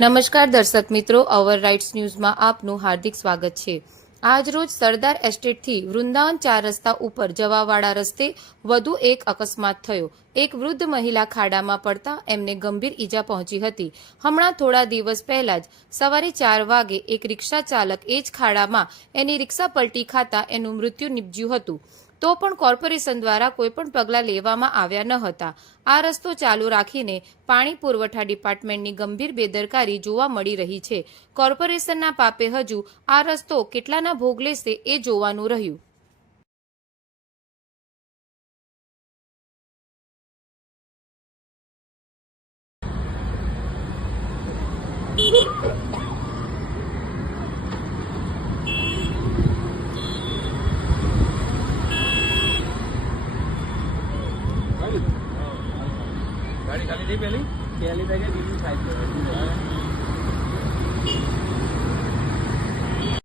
નમસ્કાર દર્શક મિત્રો અવર રાઇટ્સ ન્યૂઝમાં આપનું હાર્દિક સ્વાગત છે. આજરોજ સરદાર એસ્ટેટથી વૃંદાવન ચાર રસ્તા ઉપર જવાવાળા રસ્તે વધુ એક અકસ્માત થયો. એક વૃદ્ધ મહિલા ખાડામાં પડતા એમને ગંભીર ઈજા પહોંચી હતી. હમણાં થોડા દિવસ પહેલા જ સવારે ચાર વાગે એક રિક્ષા ચાલક એ જ ખાડામાં એની રિક્ષા પલટી ખાતા એનું મૃત્યુ નીપજ્યું હતું. તો પણ કોર્પોરેશન દ્વારા કોઈપણ પગલાં લેવામાં આવ્યા ન હતા. આ રસ્તો ચાલુ રાખીને પાણી પુરવઠા ડિપાર્ટમેન્ટની ગંભીર બેદરકારી જોવા મળી રહી છે. કોર્પોરેશનના પાપે હજુ આ રસ્તો કેટલાના ભોગ લેશે એ જોવાનું રહ્યું. ગાડી ખાલી નહીં પેલી પહેલી તકે બીજું પર